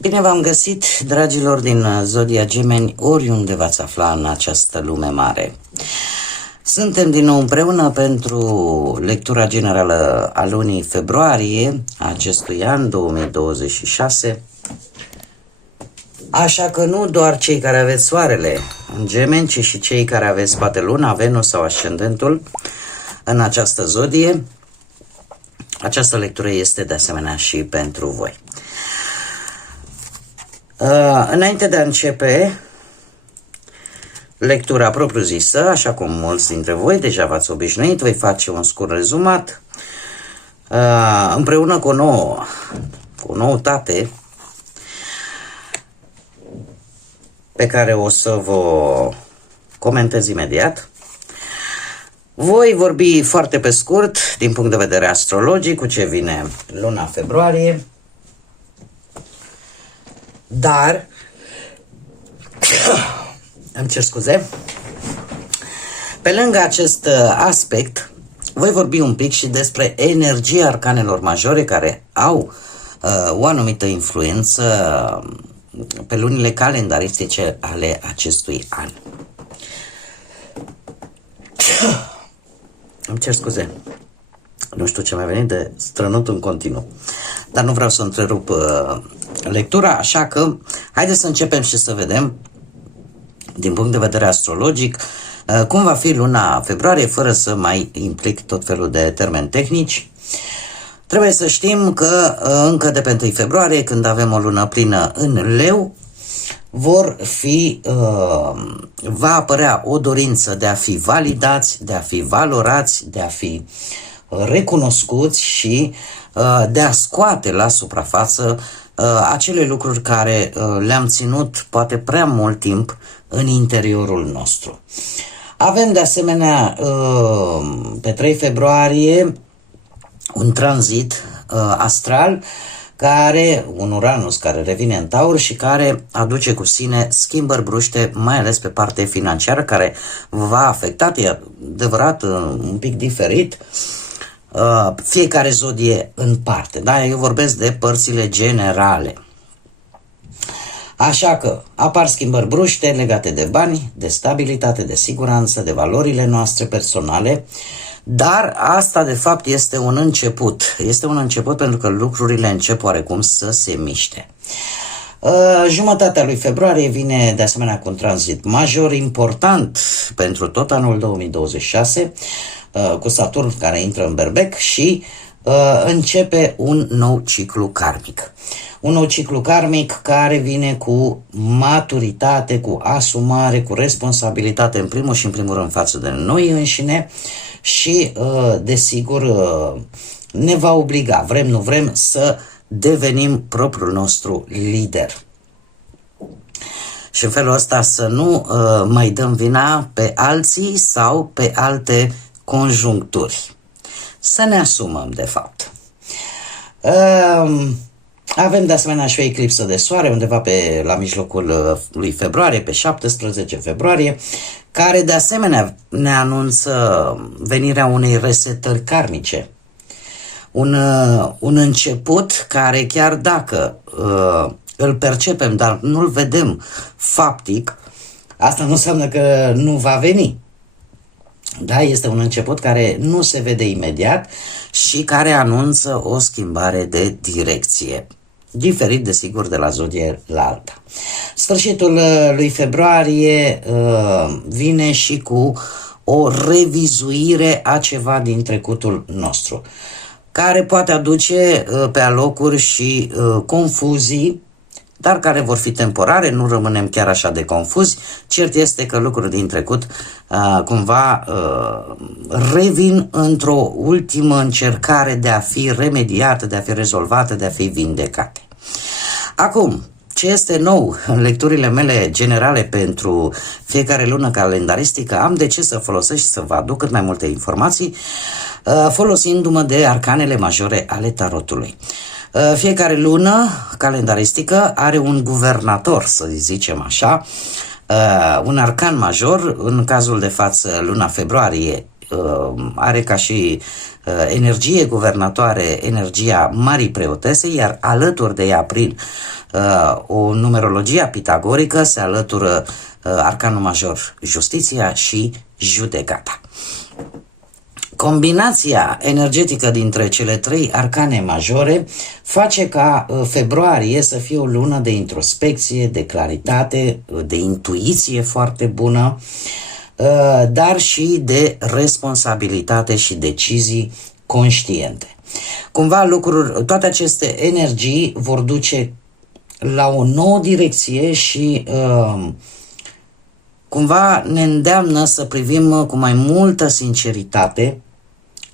Bine v-am găsit, dragilor din Zodia Gemeni, oriunde v-ați afla în această lume mare. Suntem din nou împreună pentru lectura generală a lunii februarie a acestui an 2026. Așa că nu doar cei care aveți soarele în Gemeni, ci și cei care aveți poate luna, Venus sau ascendentul în această zodie. Această lectură este de asemenea și pentru voi. Înainte de a începe lectura propriu-zisă, așa cum mulți dintre voi deja v-ați obișnuit, voi face un scurt rezumat împreună cu o noutate pe care o să vă comentez imediat. Voi vorbi foarte pe scurt din punct de vedere astrologic cu ce vine luna februarie, dar îmi cer scuze, pe lângă acest aspect voi vorbi un pic și despre energia arcanelor majore care au o anumită influență pe lunile calendaristice ale acestui an. Îmi cer scuze, nu știu ce mi-a venit de strănut în continuu, dar nu vreau să întrerup lectura, așa că haideți să începem și să vedem din punct de vedere astrologic cum va fi luna februarie, fără să mai implic tot felul de termeni tehnici. Trebuie să știm că încă de pe 1 februarie, când avem o lună plină în Leu, va apărea o dorință de a fi validați, de a fi valorați, de a fi recunoscuți și de a scoate la suprafață acele lucruri care le-am ținut poate prea mult timp în interiorul nostru. Avem de asemenea pe 3 februarie un tranzit astral, un Uranus care revine în Taur și care aduce cu sine schimbări bruște, mai ales pe partea financiară, care va afecta, e adevărat, un pic diferit, fiecare zodie în parte. Da? Eu vorbesc de părțile generale. Așa că apar schimbări bruște legate de bani, de stabilitate, de siguranță, de valorile noastre personale, dar asta de fapt este un început. Este un început pentru că lucrurile încep oarecum să se miște. Jumătatea lui februarie vine de asemenea cu un tranzit major important pentru tot anul 2026, cu Saturn care intră în Berbec și începe un nou ciclu karmic. Un nou ciclu karmic care vine cu maturitate, cu asumare, cu responsabilitate în primul și în primul rând față de noi înșine și desigur ne va obliga, vrem nu vrem, să devenim propriul nostru lider. Și în felul ăsta să nu mai dăm vina pe alții sau pe alte conjuncturi. Să ne asumăm de fapt. Avem de asemenea și o eclipsă de soare undeva la mijlocul lui februarie, pe 17 februarie, care de asemenea ne anunță venirea unei resetări karmice. Un început care chiar dacă îl percepem, dar nu-l vedem faptic, asta nu înseamnă că nu va veni. Da, este un început care nu se vede imediat și care anunță o schimbare de direcție. Diferit, desigur, de la zodie la alta. Sfârșitul lui februarie vine și cu o revizuire a ceva din trecutul nostru, care poate aduce pe alocuri și confuzii, dar care vor fi temporare, nu rămânem chiar așa de confuzi. Cert este că lucruri din trecut cumva revin într-o ultimă încercare de a fi remediate, de a fi rezolvate, de a fi vindecate. Acum, ce este nou în lecturile mele generale pentru fiecare lună calendaristică, am decis să folosesc și să vă aduc cât mai multe informații folosindu-mă de arcanele majore ale tarotului. Fiecare lună calendaristică are un guvernator, să zicem așa, un arcan major. În cazul de față, luna februarie are ca și energie guvernatoare energia Marii Preotese, iar alături de ea, prin o numerologie pitagorică, se alătură arcanul major Justiția și Judecata. Combinația energetică dintre cele trei arcane majore face ca februarie să fie o lună de introspecție, de claritate, de intuiție foarte bună, dar și de responsabilitate și decizii conștiente. Cumva toate aceste energii vor duce la o nouă direcție și cumva ne îndeamnă să privim cu mai multă sinceritate,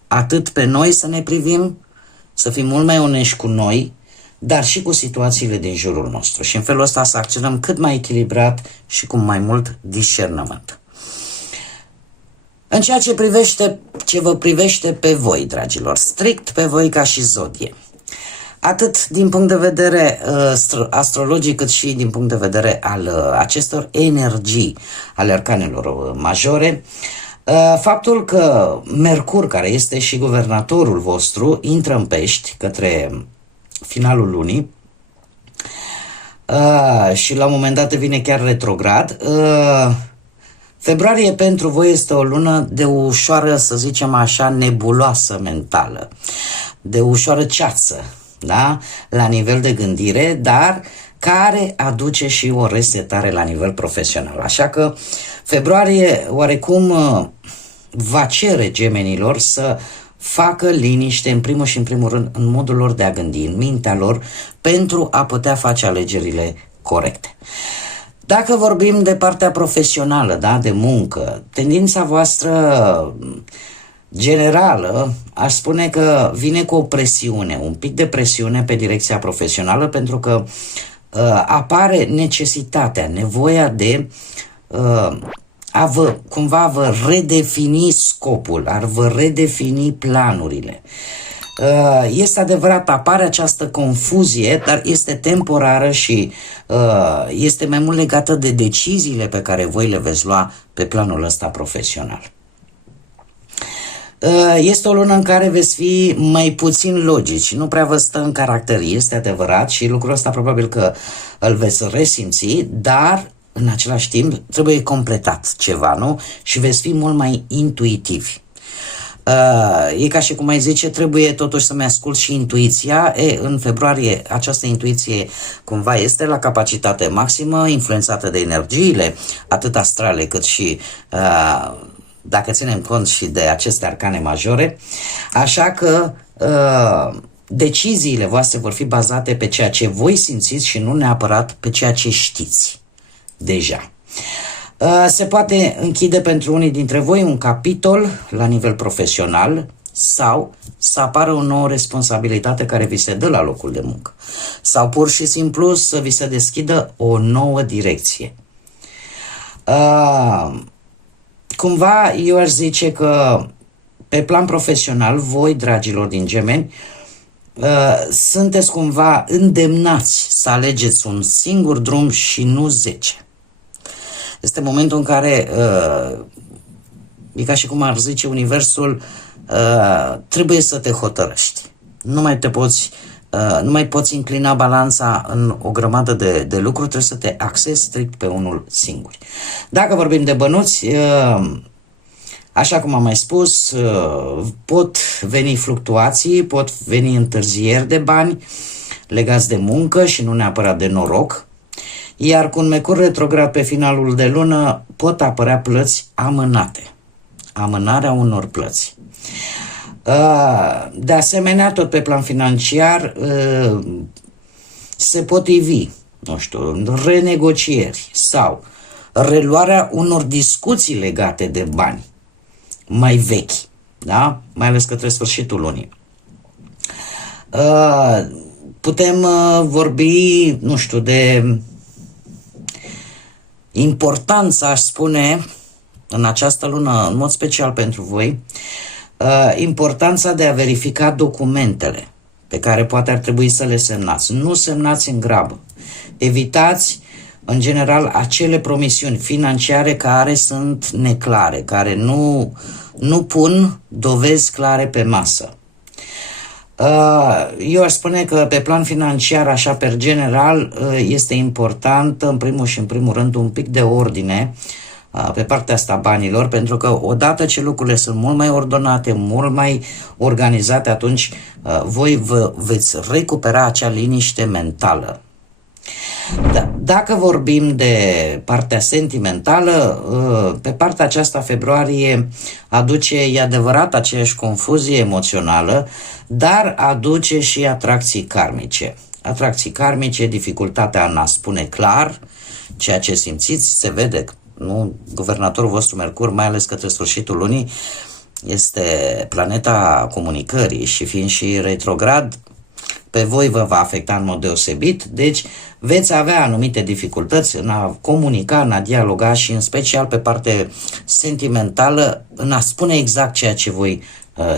atât pe noi să ne privim, să fim mult mai onești cu noi, dar și cu situațiile din jurul nostru. Și în felul ăsta să acționăm cât mai echilibrat și cu mai mult discernământ. În ceea ce vă privește pe voi, dragilor, strict pe voi ca și zodie, atât din punct de vedere astrologic, cât și din punct de vedere al acestor energii ale arcanelor majore, faptul că Mercur, care este și guvernatorul vostru, intră în Pești către finalul lunii și la un moment dat devine chiar retrograd, februarie pentru voi este o lună de ușoară, să zicem așa, nebuloasă mentală, de ușoară ceață, da? La nivel de gândire, dar care aduce și o resetare la nivel profesional. Așa că februarie oarecum va cere gemenilor să facă liniște în primul și în primul rând în modul lor de a gândi, în mintea lor, pentru a putea face alegerile corecte. Dacă vorbim de partea profesională, da, de muncă, tendința voastră generală, aș spune că vine cu o presiune, un pic de presiune pe direcția profesională, pentru că apare necesitatea, nevoia de cumva vă redefini scopul, a vă redefini planurile. Este adevărat, apare această confuzie, dar este temporară și este mai mult legată de deciziile pe care voi le veți lua pe planul ăsta profesional. Este o lună în care veți fi mai puțin logici, nu prea vă stă în caracter, este adevărat, și lucrul ăsta probabil că îl veți resimți, dar în același timp trebuie completat ceva, nu? Și veți fi mult mai intuitivi. E ca și cum ai zice, trebuie totuși să-mi ascult și intuiția. În februarie această intuiție cumva este la capacitate maximă, influențată de energiile atât astrale cât și dacă ținem cont și de aceste arcane majore. Așa că deciziile voastre vor fi bazate pe ceea ce voi simțiți și nu neapărat pe ceea ce știți deja. Se poate închide pentru unii dintre voi un capitol la nivel profesional sau să apară o nouă responsabilitate care vi se dă la locul de muncă sau pur și simplu să vi se deschidă o nouă direcție. Cumva eu aș zice că pe plan profesional voi, dragilor din Gemeni, sunteți cumva îndemnați să alegeți un singur drum și nu 10. Este momentul în care, e ca și cum ar zice universul, trebuie să te hotărăști. Nu mai poți inclina balanța în o grămadă de lucruri, trebuie să te axezi strict pe unul singur. Dacă vorbim de bănuți, așa cum am mai spus, pot veni fluctuații, pot veni întârzieri de bani legați de muncă și nu neapărat de noroc. Iar cu un Mercur retrograd pe finalul de lună pot apărea plăți amânate. Amânarea unor plăți. De asemenea, tot pe plan financiar se pot ivi, nu știu, renegocieri sau reluarea unor discuții legate de bani mai vechi, da? Mai ales către sfârșitul lunii. Putem vorbi, nu știu, de importanța, aș spune, în această lună, în mod special pentru voi, importanța de a verifica documentele pe care poate ar trebui să le semnați. Nu semnați în grabă. Evitați, în general, acele promisiuni financiare care sunt neclare, care nu pun dovezi clare pe masă. Eu aș spune că pe plan financiar, așa per general, este important, în primul rând, un pic de ordine pe partea asta banilor, pentru că odată ce lucrurile sunt mult mai ordonate, mult mai organizate, atunci voi vă veți recupera acea liniște mentală. Dacă vorbim de partea sentimentală, pe partea aceasta februarie aduce, e adevărat, aceeași confuzie emoțională, dar aduce și atracții karmice. Atracții karmice, dificultatea în a spune clar ceea ce simțiți, se vede, nu? Guvernatorul vostru Mercur, mai ales către sfârșitul lunii, este planeta comunicării și fiind și retrograd, pe voi vă va afecta în mod deosebit, deci veți avea anumite dificultăți în a comunica, în a dialoga și în special pe parte sentimentală, în a spune exact ceea ce voi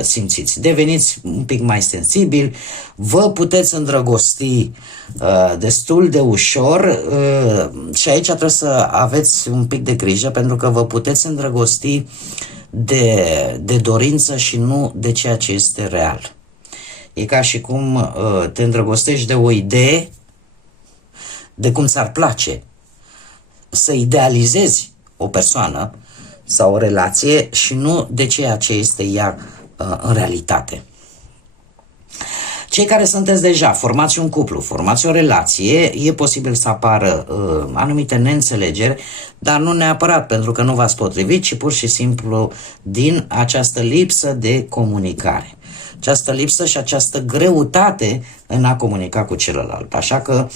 simțiți. Deveniți un pic mai sensibili, vă puteți îndrăgosti destul de ușor și aici trebuie să aveți un pic de grijă, pentru că vă puteți îndrăgosti de dorință și nu de ceea ce este real. E ca și cum te îndrăgostești de o idee, de cum ți-ar place să idealizezi o persoană sau o relație și nu de ceea ce este ea în realitate. Cei care sunteți deja, formați un cuplu, formați o relație, e posibil să apară anumite neînțelegeri, dar nu neapărat pentru că nu v-ați potrivit, ci pur și simplu din această lipsă de comunicare. Această lipsă și această greutate în a comunica cu celălalt. Așa că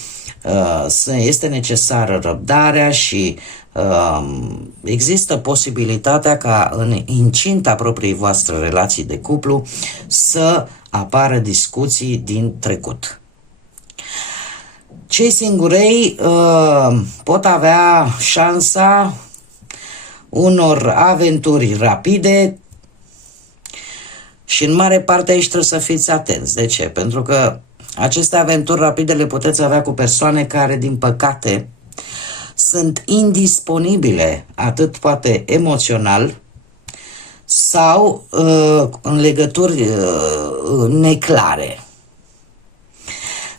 este necesară răbdarea și există posibilitatea ca în incinta propriei voastre relații de cuplu să apară discuții din trecut. Cei singurei pot avea șansa unor aventuri rapide și în mare parte aici trebuie să fiți atenți. De ce? Pentru că aceste aventuri rapide le puteți avea cu persoane care, din păcate, sunt indisponibile atât poate emoțional sau în legături neclare.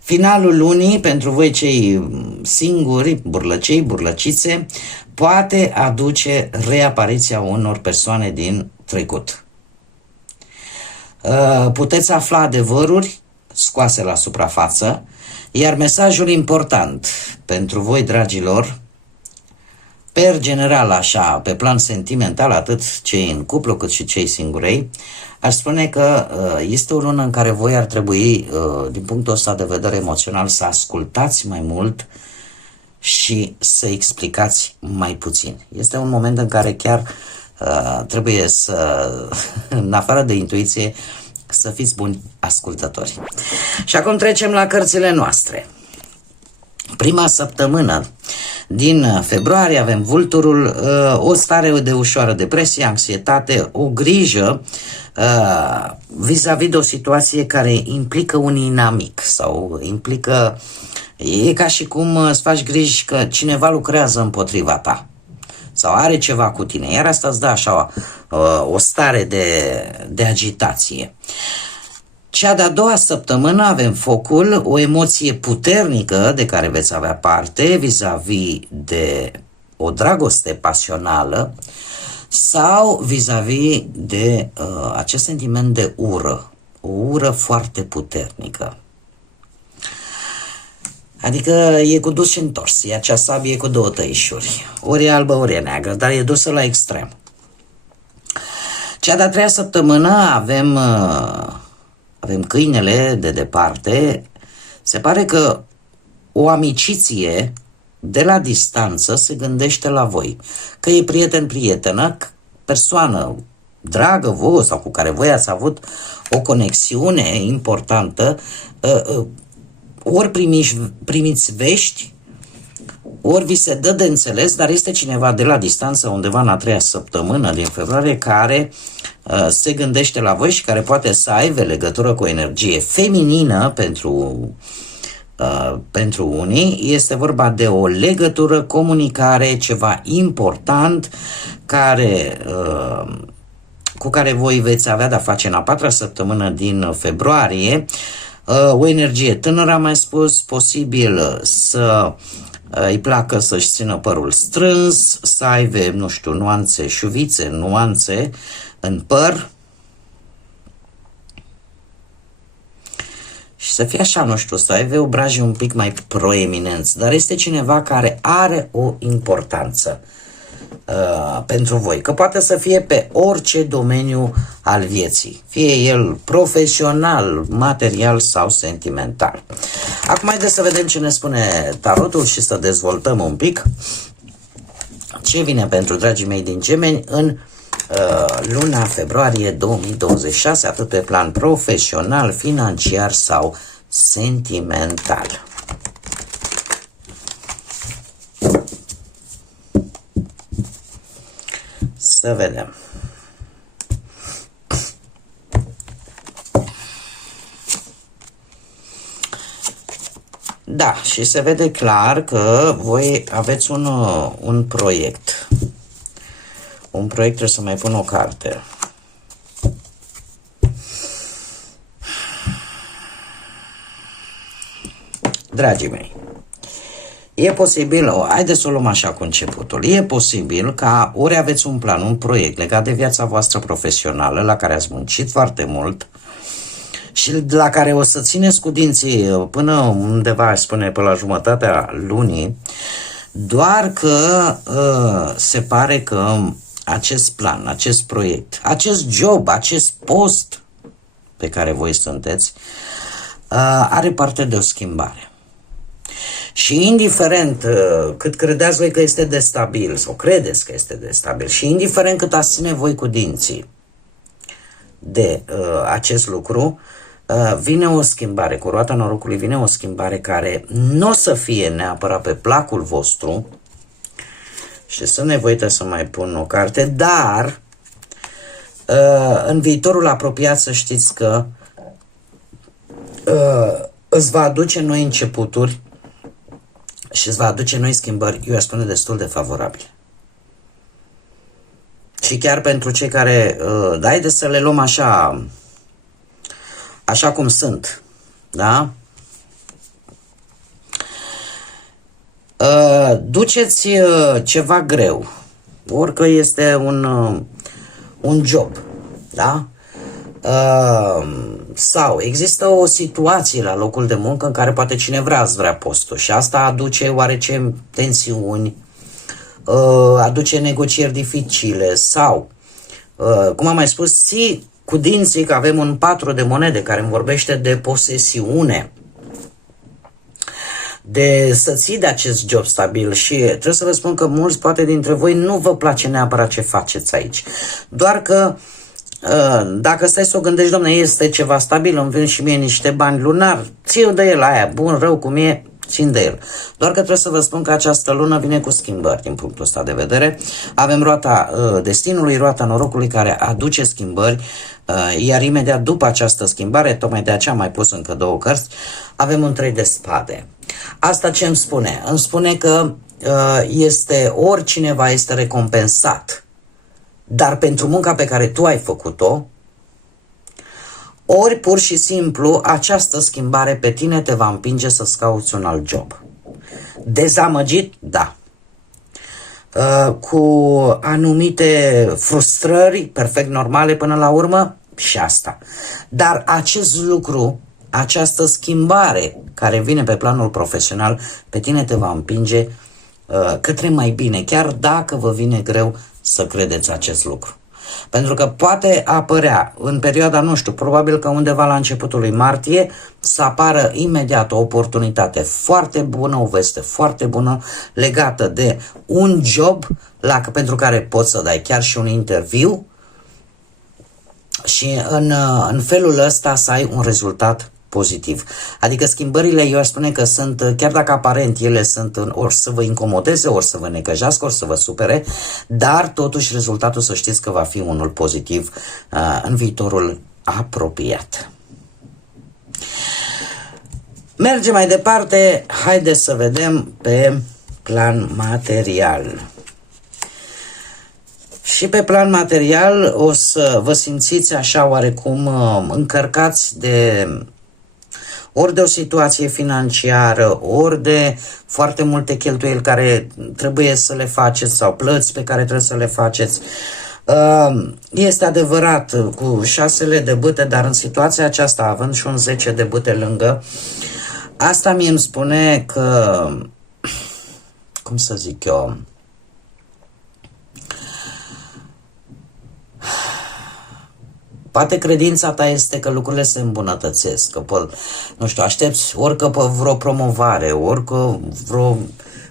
Finalul lunii, pentru voi cei singuri, burlăcei, burlăcițe, poate aduce reapariția unor persoane din trecut. Puteți afla adevăruri scoase la suprafață, iar mesajul important pentru voi, dragilor, per general așa, pe plan sentimental, atât cei în cuplu cât și cei singurei, aș spune că este o lună în care voi ar trebui, din punctul ăsta de vedere emoțional, să ascultați mai mult și să explicați mai puțin. Este un moment în care chiar trebuie să, în afară de intuiție, să fiți buni ascultători. Și acum trecem la cărțile noastre. Prima săptămână din februarie avem Vulturul, o stare de ușoară depresie, anxietate, o grijă vis-a-vis de o situație care implică un inamic sau implică, e ca și cum îți faci griji că cineva lucrează împotriva ta sau are ceva cu tine, iar asta îți dă așa o stare de agitație. Cea de-a doua săptămână avem Focul, o emoție puternică de care veți avea parte vis-a-vis de o dragoste pasională sau vis-a-vis de acest sentiment de ură, o ură foarte puternică. Adică e cu dus și întors, e acea sabie cu două tăișuri, ori e albă, ori e neagră, dar e dusă la extrem. Cea de-a treia săptămână avem câinele de departe. Se pare că o amiciție de la distanță se gândește la voi, că e prieten-prietenă, persoană dragă vouă sau cu care voi ați avut o conexiune importantă, ori primiți vești, ori vi se dă de înțeles, dar este cineva de la distanță, undeva în a 3-a săptămână din februarie, care se gândește la voi și care poate să aibă legătură cu o energie feminină pentru unii. Este vorba de o legătură, comunicare, ceva important cu care voi veți avea de-a face în a 4-a săptămână din februarie. O energie tânără, am mai spus, posibil să îi placă să-și țină părul strâns, să aibă, nu știu, nuanțe, șuvițe, nuanțe în păr și să fie așa, nu știu, să aibă obrajii un pic mai proeminenți, dar este cineva care are o importanță pentru voi, că poate să fie pe orice domeniu al vieții, fie el profesional, material sau sentimental. Acum haideți să vedem ce ne spune tarotul și să dezvoltăm un pic ce vine pentru dragii mei din Gemeni în luna februarie 2026, atât pe plan profesional, financiar sau sentimental. Să vedem. Da, și se vede clar că voi aveți un proiect. Un proiect, trebuie să mai pun o carte. Dragii mei, e posibil, haideți să o luăm așa cu începutul, e posibil ca ori aveți un plan, un proiect legat de viața voastră profesională, la care ați muncit foarte mult și la care o să țineți cu dinții până undeva, aș spune, până la jumătatea lunii, doar că se pare că acest plan, acest proiect, acest job, acest post pe care voi sunteți, are parte de o schimbare. Și indiferent cât credeți voi că este destabil sau credeți că este destabil și indiferent cât ați ține voi cu dinții de acest lucru, vine o schimbare, cu roata norocului vine o schimbare care nu o să fie neapărat pe placul vostru și sunt nevoită să mai pun o carte, dar în viitorul apropiat să știți că îți va aduce noi începuturi și îți va aduce noi schimbări, eu aș spune, destul de favorabile. Și chiar pentru cei care, da, haideți să le luăm așa cum sunt, da? Duceți ceva greu, orică este un job, da? Sau există o situație la locul de muncă în care poate cineva îți vrea postul și asta aduce oarece tensiuni, aduce negocieri dificile sau, cum am mai spus, ții cu dinții că avem un 4 de monede care îmi vorbește de posesiune, de să ții de acest job stabil și trebuie să vă spun că mulți poate dintre voi nu vă place neapărat ce faceți aici, doar că dacă stai să o gândești, domne, este ceva stabil, îmi vin și mie niște bani lunar, ți-o de el aia, bun, rău cum e, țin de el. Doar că trebuie să vă spun că această lună vine cu schimbări din punctul ăsta de vedere. Avem roata destinului, roata norocului care aduce schimbări, iar imediat după această schimbare, tocmai de aceea am mai pus încă 2 cărți, avem un 3 de spade. Asta ce îmi spune? Îmi spune că oricineva este recompensat, dar pentru munca pe care tu ai făcut-o, ori pur și simplu această schimbare pe tine te va împinge să-ți cauți un alt job. Dezamăgit? Da. Cu anumite frustrări perfect normale până la urmă? Și asta. Dar acest lucru, această schimbare care vine pe planul profesional, pe tine te va împinge către mai bine, chiar dacă vă vine greu să credeți acest lucru. Pentru că poate apărea în perioada, nu știu, probabil că undeva la începutul lui martie să apară imediat o oportunitate foarte bună, o veste foarte bună legată de un job pentru care poți să dai chiar și un interviu și în felul ăsta să ai un rezultat pozitiv. Adică schimbările, eu aș spune că sunt, chiar dacă aparent ele sunt ori să vă incomodeze, ori să vă necăjească, ori să vă supere, dar totuși rezultatul să știți că va fi unul pozitiv în viitorul apropiat. Mergem mai departe, haideți să vedem pe plan material. Și pe plan material o să vă simțiți așa oarecum încărcați de ori de o situație financiară, ori de foarte multe cheltuieli care trebuie să le faceți sau plăți pe care trebuie să le faceți. Este adevărat cu 6 de bâte, dar în situația aceasta, având și un 10 de bâte lângă, asta mie îmi spune că, cum să zic eu, poate credința ta este că lucrurile se îmbunătățesc, că, nu știu, aștepți orică pe vreo promovare, orică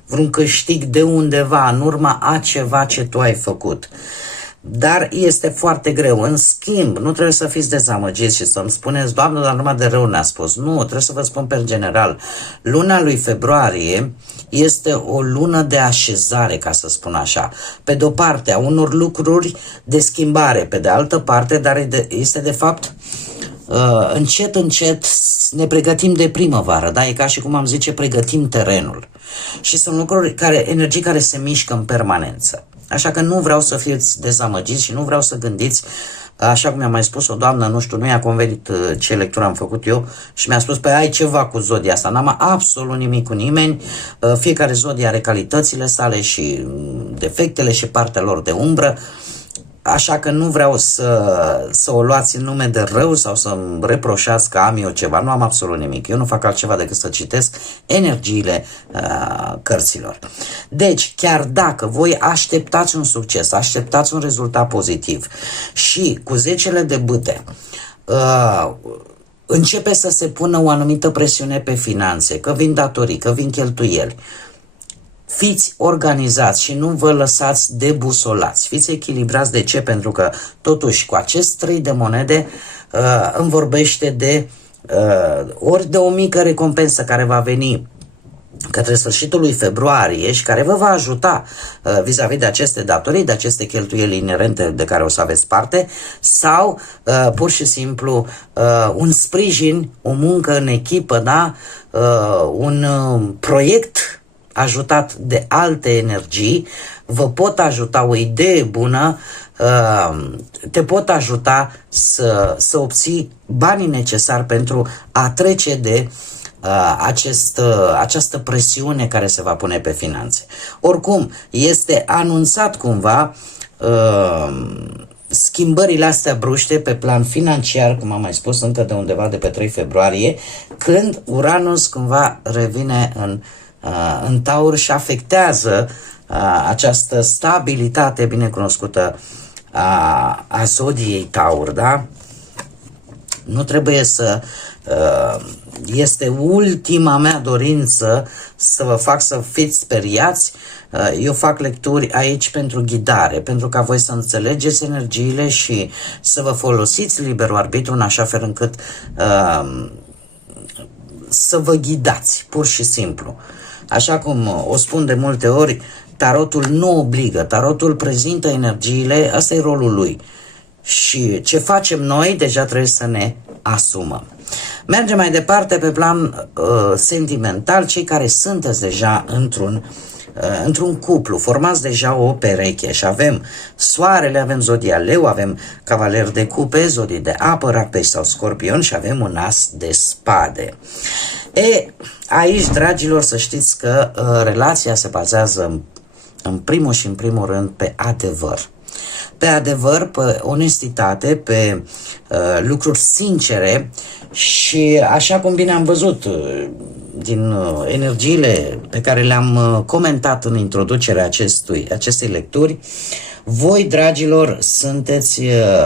vreun câștig de undeva, în urma a ceva ce tu ai făcut. Dar este foarte greu. În schimb, nu trebuie să fiți dezamăgiți și să-mi spuneți, Doamne, dar numai de rău ne-a spus. Nu, trebuie să vă spun pe general. Luna lui februarie este o lună de așezare, ca să spun așa. Pe de-o parte, a unor lucruri de schimbare, pe de altă parte, dar este de fapt încet, încet ne pregătim de primăvară, da? E ca și cum am zice, pregătim terenul. Și sunt lucruri energii care se mișcă în permanență. Așa că nu vreau să fiți dezamăgiți și nu vreau să gândiți, așa cum mi-a mai spus o doamnă, nu știu, nu i-a convenit ce lectură am făcut eu și mi-a spus, păi ai ceva cu zodia asta, n-am absolut nimic cu nimeni, fiecare zodie are calitățile sale și defectele și partea lor de umbră, așa că nu vreau să o luați în nume de rău sau să-mi reproșați că am eu ceva, nu am absolut nimic, eu nu fac altceva decât să citesc energiile cărților. Deci, chiar dacă voi așteptați un succes, așteptați un rezultat pozitiv și cu 10 de bâte începe să se pună o anumită presiune pe finanțe, că vin datorii, că vin cheltuieli, fiți organizați și nu vă lăsați debusolați. Fiți echilibrați. De ce? Pentru că, totuși, cu acest 3 de monede îmi vorbește de ori de o mică recompensă care va veni către sfârșitul lui februarie și care vă va ajuta vis-a-vis de aceste datorii, de aceste cheltuieli inerente de care o să aveți parte, sau pur și simplu un sprijin, o muncă în echipă, da? Un proiect ajutat de alte energii, vă pot ajuta, o idee bună, te pot ajuta să obții banii necesari pentru a trece de această presiune care se va pune pe finanțe. Oricum, este anunțat cumva schimbările astea bruște pe plan financiar, cum am mai spus, încă de undeva de pe 3 februarie, când Uranus cumva revine în Taur și afectează această stabilitate binecunoscută a zodiei Taur, da? Nu trebuie să... este ultima mea dorință să vă fac să fiți speriați. Eu fac lecturi aici pentru ghidare, pentru ca voi să înțelegeți energiile și să vă folosiți liberul arbitru în așa fel încât să vă ghidați, pur și simplu. Așa cum o spun de multe ori, tarotul nu obligă, tarotul prezintă energiile, ăsta e rolul lui. Și ce facem noi, deja trebuie să ne asumăm. Mergem mai departe pe plan sentimental, cei care sunteți deja într-un cuplu, formați deja o pereche și avem soarele, avem zodia leu, avem cavaler de cupe, zodii de apă, rac, pești sau scorpion și avem un as de spade. Aici, dragilor, să știți că relația se bazează în primul și în primul rând pe adevăr. Pe adevăr, pe onestitate, pe lucruri sincere și așa cum bine am văzut din energiile pe care le-am comentat în introducerea acestei lecturi, voi, dragilor,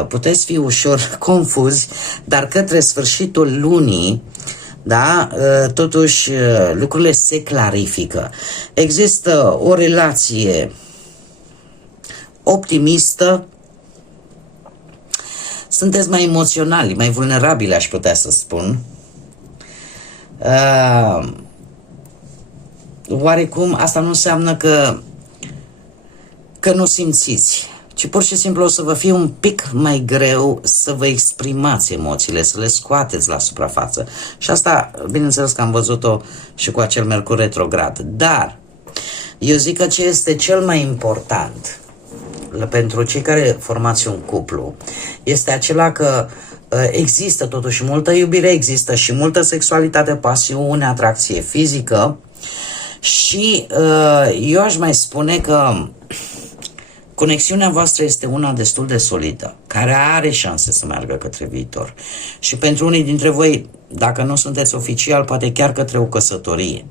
puteți fi ușor confuzi, dar către sfârșitul lunii, da, totuși lucrurile se clarifică. Există o relație optimistă, sunteți mai emoționali, mai vulnerabili, aș putea să spun, Oarecum asta nu înseamnă că nu simțiți, ci pur și simplu o să vă fie un pic mai greu să vă exprimați emoțiile, să le scoateți la suprafață. Și asta, bineînțeles că am văzut-o și cu acel Mercur retrograd. Dar eu zic că ce este cel mai important pentru cei care formați un cuplu este acela că există totuși multă iubire, există și multă sexualitate, pasiune, atracție fizică și eu aș mai spune că conexiunea voastră este una destul de solidă, care are șanse să meargă către viitor. Și pentru unii dintre voi, dacă nu sunteți oficial, poate chiar către o căsătorie.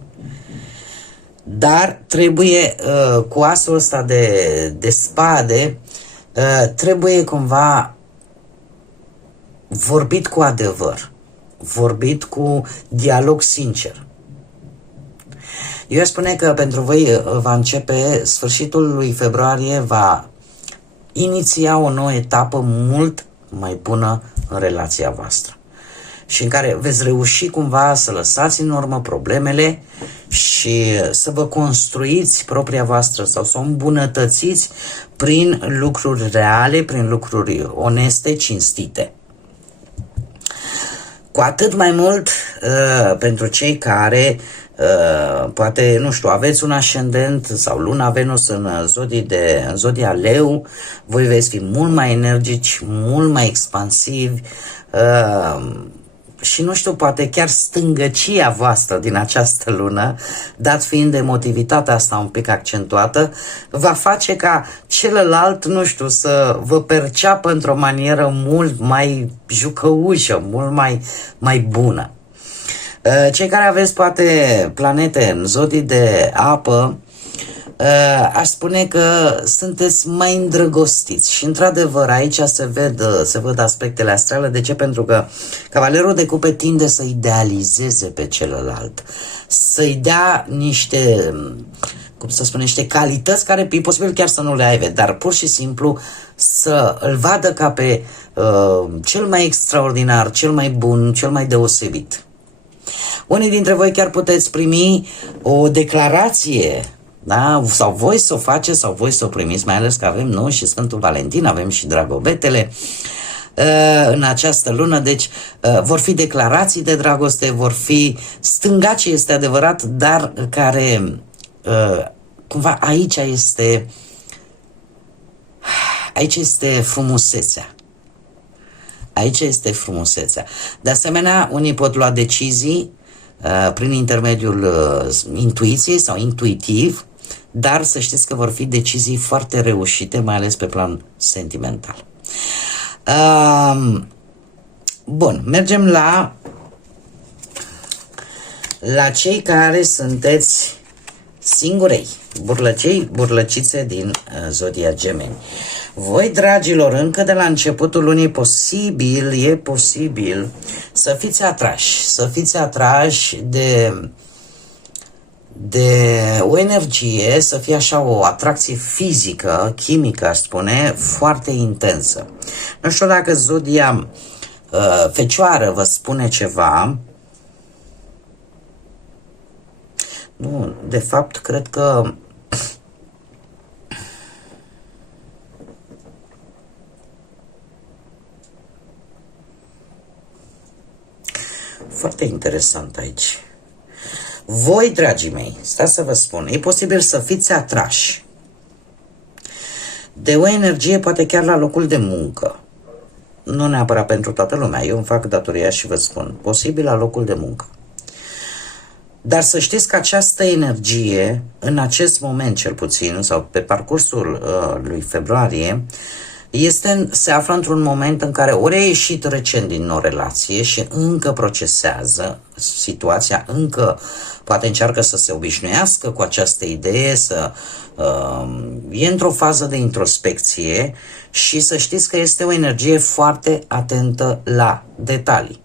Dar trebuie, cu asul ăsta de spade, trebuie cumva vorbit cu adevăr, vorbit cu dialog sincer. Eu spune că pentru voi va începe, sfârșitul lui februarie va iniția o nouă etapă mult mai bună în relația voastră și în care veți reuși cumva să lăsați în urmă problemele și să vă construiți propria voastră sau să o îmbunătățiți prin lucruri reale, prin lucruri oneste, cinstite. Cu atât mai mult pentru cei care poate, nu știu, aveți un ascendent sau luna Venus în zodia Leu, voi veți fi mult mai energici, mult mai expansivi și nu știu, poate chiar stângăcia voastră din această lună, dat fiind emotivitatea asta un pic accentuată, va face ca celălalt, nu știu, să vă perceapă într-o manieră mult mai jucăușă, mult mai bună. Cei care aveți poate planete în zodii de apă, aș spune că sunteți mai îndrăgostiți și într-adevăr aici se văd aspectele astrale. De ce? Pentru că cavalerul de cupe tinde să idealizeze pe celălalt, să-i dea niște, cum să spun, niște calități care e posibil chiar să nu le aibă, dar pur și simplu să îl vadă ca pe cel mai extraordinar, cel mai bun, cel mai deosebit. Unii dintre voi chiar puteți primi o declarație, da? Sau voi să o faceți, sau voi să o primiți, mai ales că avem, nu, și Sfântul Valentin, avem și Dragobetele în această lună, deci vor fi declarații de dragoste, vor fi stângaci, este adevărat, dar care cumva aici este frumusețea. Aici este frumusețea. De asemenea, unii pot lua decizii prin intermediul intuiției sau intuitiv, dar să știți că vor fi decizii foarte reușite, mai ales pe plan sentimental. Bun, mergem la cei care sunteți singurei, burlăcițe din zodia Gemeni. Voi, dragilor, încă de la începutul lunii e posibil să fiți atrași de o energie, să fie așa o atracție fizică, chimică, aș spune, foarte intensă. Nu știu dacă zodia Fecioară vă spune ceva. Nu, de fapt, cred că foarte interesant aici. Voi, dragii mei, stați să vă spun, e posibil să fiți atrași de o energie, poate chiar la locul de muncă. Nu neapărat pentru toată lumea, eu îmi fac datoria și vă spun, posibil la locul de muncă. Dar să știți că această energie, în acest moment cel puțin, sau pe parcursul lui februarie, se află într-un moment în care ori a ieșit recent din o relație și încă procesează situația, încă poate încearcă să se obișnuiască cu această idee, e într-o fază de introspecție și să știți că este o energie foarte atentă la detalii.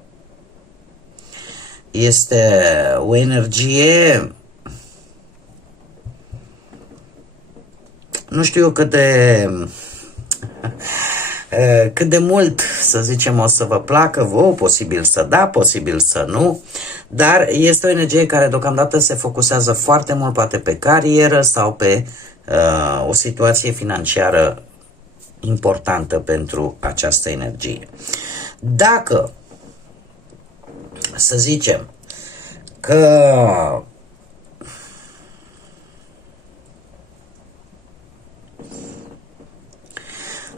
Este o energie, nu știu eu cât de Cât de mult, să zicem, o să vă placă vouă, posibil să da, posibil să nu, dar este o energie care deocamdată se focusează foarte mult poate pe carieră sau pe o situație financiară importantă pentru această energie. Dacă, să zicem, că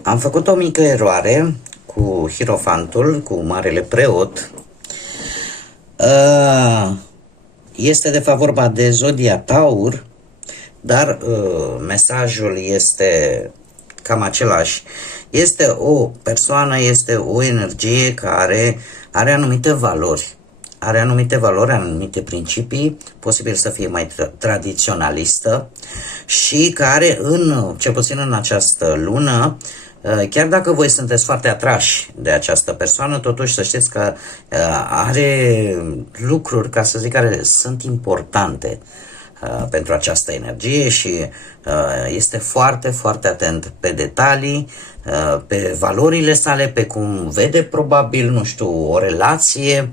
am făcut o mică eroare cu Hierofantul, cu Marele Preot, este de fapt vorba de zodia Taur, dar mesajul este cam același. Este o persoană, este o energie care are anumite valori. Are anumite valori, anumite principii, posibil să fie mai tradiționalistă și care, cel puțin în această lună, chiar dacă voi sunteți foarte atrași de această persoană, totuși să știți că are lucruri, ca să zic, care sunt importante pentru această energie și este foarte, foarte atent pe detalii, pe valorile sale, pe cum vede probabil, nu știu, o relație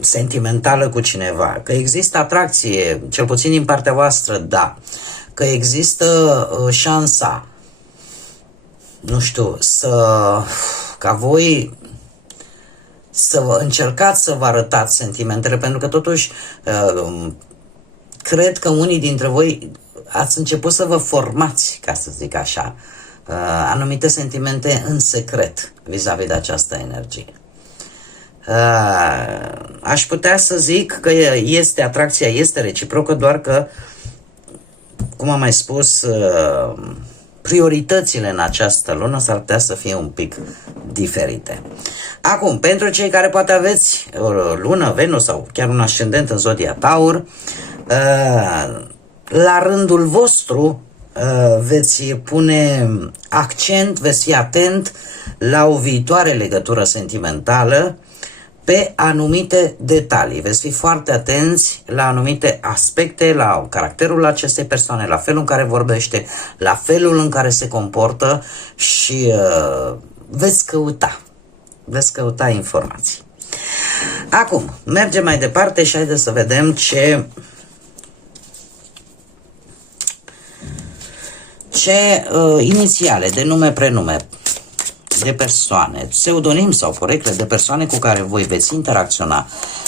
sentimentală cu cineva, că există atracție, cel puțin din partea voastră, da, că există șansa, nu știu, ca voi să încercați să vă arătați sentimentele, pentru că totuși cred că unii dintre voi ați început să vă formați, ca să zic așa, anumite sentimente în secret vis-a-vis de această energie. Aș putea să zic că atracția este reciprocă, doar că, cum am mai spus, prioritățile în această lună s-ar putea să fie un pic diferite. Acum, pentru cei care poate aveți o lună, Venus sau chiar un ascendent în zodia Taur, la rândul vostru veți pune accent, veți fi atent la o viitoare legătură sentimentală pe anumite detalii. Veți fi foarte atenți la anumite aspecte, la caracterul acestei persoane, la felul în care vorbește, la felul în care se comportă și veți căuta informații. Acum, mergem mai departe și haideți să vedem ce inițiale de nume, prenume de persoane, pseudonim sau porecle de persoane cu care voi veți interacționa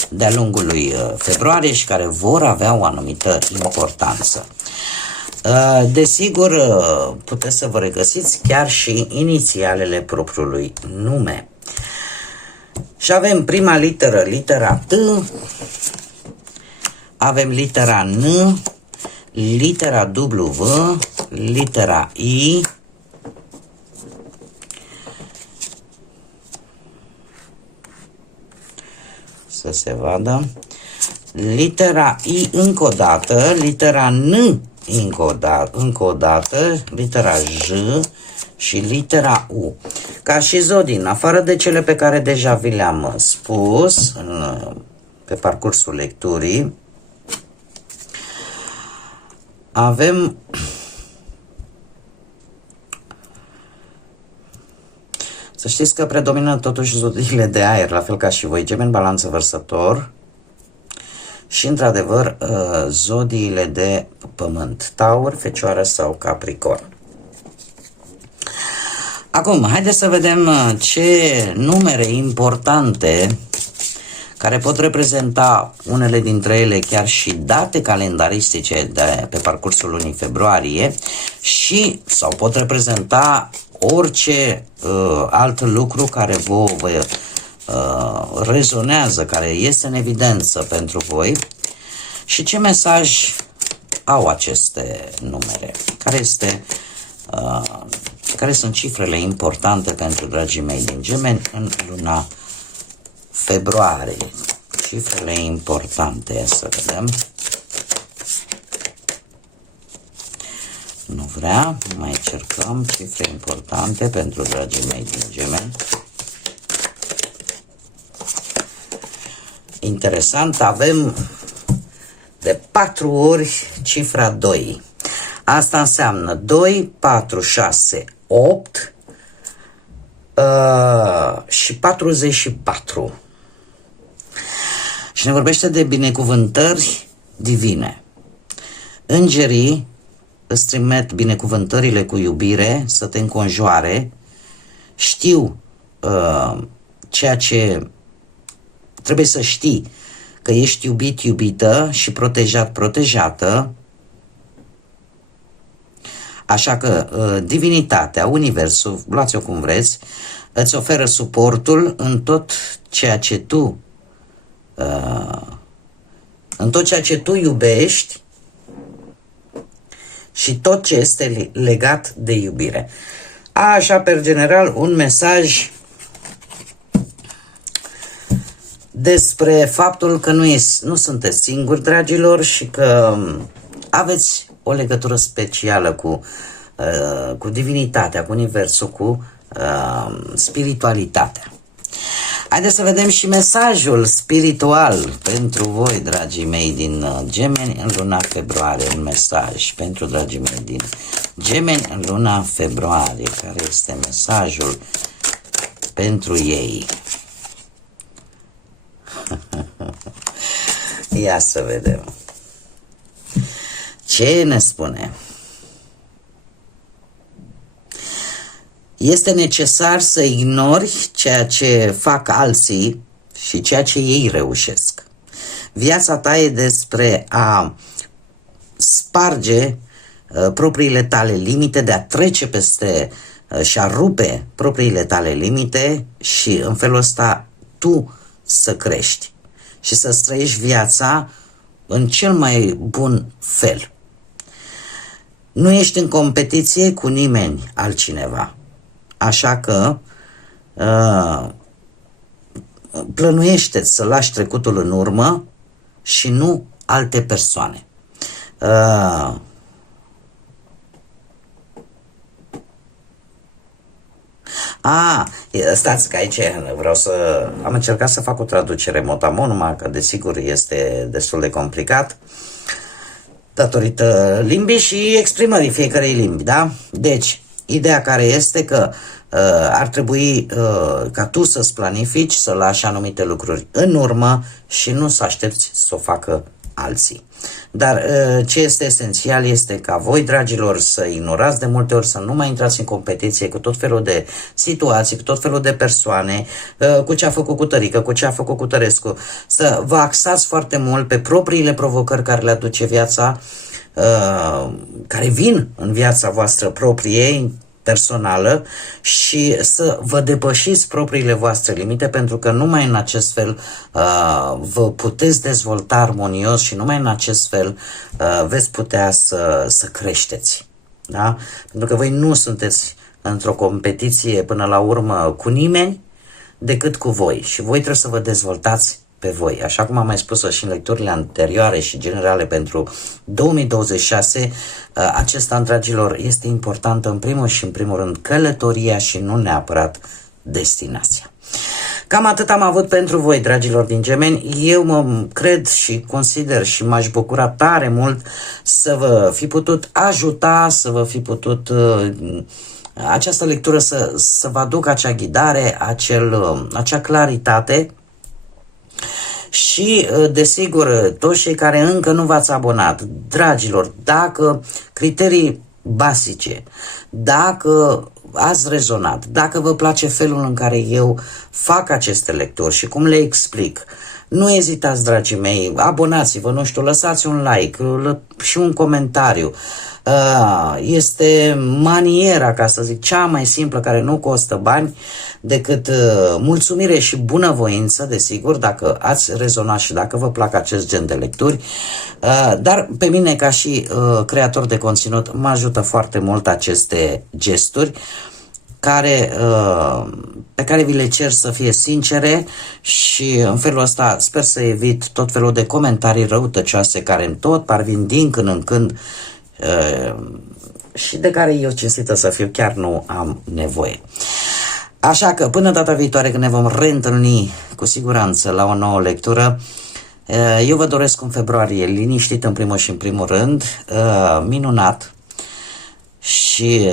de-a lungul lui februarie și care vor avea o anumită importanță. Desigur, puteți să vă regăsiți chiar și inițialele propriului nume. Și avem prima literă, litera T, avem litera N, litera W, litera I, să se vadă, litera I încă o dată, litera N încă o dată, litera J și litera U. Ca și zodii, în afară de cele pe care deja vi le-am spus pe parcursul lecturii, avem să știți că predomină totuși zodiile de aer, la fel ca și voi, Gemeni, Balanță, Vărsător și, într-adevăr, zodiile de pământ, Taur, Fecioară sau Capricorn. Acum, haideți să vedem ce numere importante care pot reprezenta unele dintre ele chiar și date calendaristice pe parcursul lunii februarie sau pot reprezenta orice alt lucru care vă rezonează, care este în evidență pentru voi și ce mesaj au aceste numere, care sunt cifrele importante pentru dragii mei din Gemeni în luna februarie. Cifrele importante, să vedem. Nu vrea, mai încercăm cifre importante pentru dragii mei din Gemeni. Interesant, avem de 4 ori cifra 2. Asta înseamnă 2, 4, 6, 8, și 44. Și ne vorbește de binecuvântări divine. Îngerii îți trimit binecuvântările cu iubire să te înconjoare, știu ceea ce trebuie să știi, că ești iubit, iubită și protejat, protejată. Așa că divinitatea, universul, luați-o cum vreți, îți oferă suportul în tot ceea ce tu iubești și tot ce este legat de iubire. Așa, per general, un mesaj despre faptul că nu sunteți singuri, dragilor, și că aveți o legătură specială cu divinitatea, cu universul, cu spiritualitatea. Haideți să vedem și mesajul spiritual pentru voi, dragii mei, din Gemeni în luna februarie. Un mesaj pentru dragii mei din Gemeni în luna februarie. Care este mesajul pentru ei? Ia să vedem. Ce ne spune? Este necesar să ignori ceea ce fac alții și ceea ce ei reușesc. Viața ta e despre a sparge propriile tale limite, de a trece peste și a rupe propriile tale limite și în felul ăsta tu să crești și să trăiești viața în cel mai bun fel. Nu ești în competiție cu nimeni altcineva. Așa că plănuiește-ți să lași trecutul în urmă și nu alte persoane. Stați că aici am încercat să fac o traducere mot-a-mot, numai că desigur este destul de complicat datorită limbii și exprimării fiecarei limbi, da? Deci, ideea care este că ar trebui ca tu să-ți planifici, să lași anumite lucruri în urmă și nu să aștepți să o facă alții. Dar ce este esențial este ca voi, dragilor, să ignorați de multe ori, să nu mai intrați în competiție cu tot felul de situații, cu tot felul de persoane, cu ce a făcut cu Tărică, cu ce a făcut cu Tărescu, să vă axați foarte mult pe propriile provocări care le aduce viața, care vin în viața voastră proprie, personală, și să vă depășiți propriile voastre limite, pentru că numai în acest fel vă puteți dezvolta armonios și numai în acest fel veți putea să creșteți. Da? Pentru că voi nu sunteți într-o competiție până la urmă cu nimeni decât cu voi și voi trebuie să vă dezvoltați pe voi. Așa cum am mai spus-o și în lecturile anterioare și generale pentru 2026, acesta, dragilor, este importantă în primul și în primul rând călătoria și nu neapărat destinația. Cam atât am avut pentru voi, dragilor din Gemeni. Eu mă cred și consider și m-aș bucura tare mult să vă fi putut ajuta, să vă fi putut această lectură să vă aducă acea ghidare, acea claritate. Și, desigur, toți cei care încă nu v-ați abonat, dragilor, dacă criterii basice, dacă ați rezonat, dacă vă place felul în care eu fac aceste lecturi și cum le explic, nu ezitați, dragii mei, abonați-vă, nu știu, lăsați un like și un comentariu. Este maniera, ca să zic, cea mai simplă, care nu costă bani, decât mulțumire și bunăvoință, desigur, dacă ați rezonat și dacă vă plac acest gen de lecturi. Dar pe mine, ca și creator de conținut, mă ajută foarte mult aceste gesturi pe care vi le cer să fie sincere și în felul ăsta sper să evit tot felul de comentarii răutăcioase care îmi tot parvin din când în când și de care eu, cinstită să fiu, chiar nu am nevoie. Așa că până data viitoare, când ne vom reîntâlni cu siguranță la o nouă lectură, eu vă doresc un februarie liniștit în primul și în primul rând, minunat, și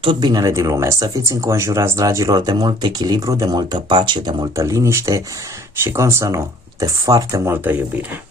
tot binele din lume. Să fiți înconjurați, dragilor, de mult echilibru, de multă pace, de multă liniște și, cum să nu, de foarte multă iubire.